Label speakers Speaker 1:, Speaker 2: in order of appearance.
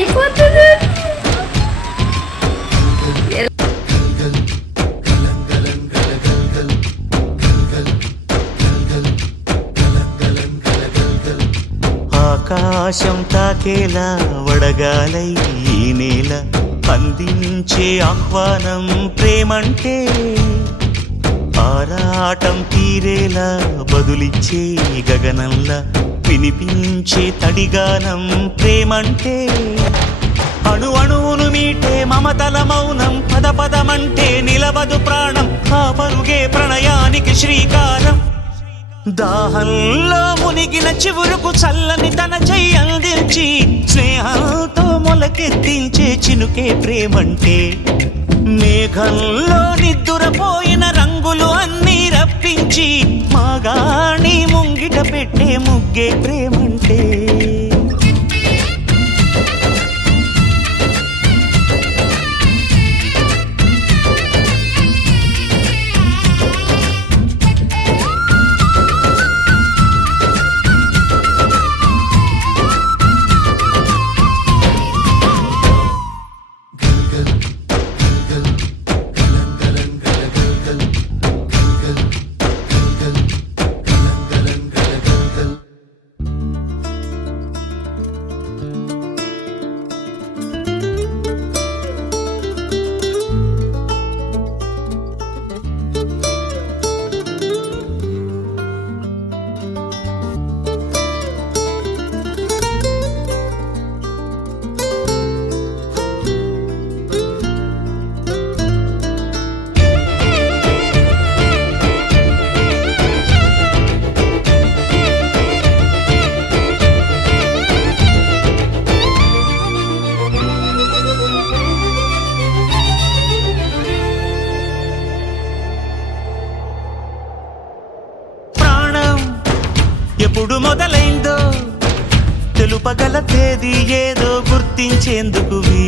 Speaker 1: అయిపోతుంది.
Speaker 2: ఆకాశం తాకేలా వడగాలై ఈ నేల అందించే ఆహ్వానం ప్రేమంటే ఆరాటం తీరేలా బదులిచ్చే గగనంలా వినిపించే తడిగానం ప్రేమంటే అణు అణువును మీటే మమతల మౌనం పద పదమంటే నిలవదు ప్రాణం కాపరుగే ప్రణయానికి శ్రీకారం. దాహంలో మునిగిన చివురుకు చల్లని తన చెయ్యి అందించి స్నేహంతో మొలకెత్తించే చినుకే ప్రేమంటే మేఘంలో నిద్దురపోయిన ಗೆ ಪ್ರೇಮ ఎప్పుడు మొదలైందో తెలుపగల తేదీ ఏదో గుర్తించేందుకు వీ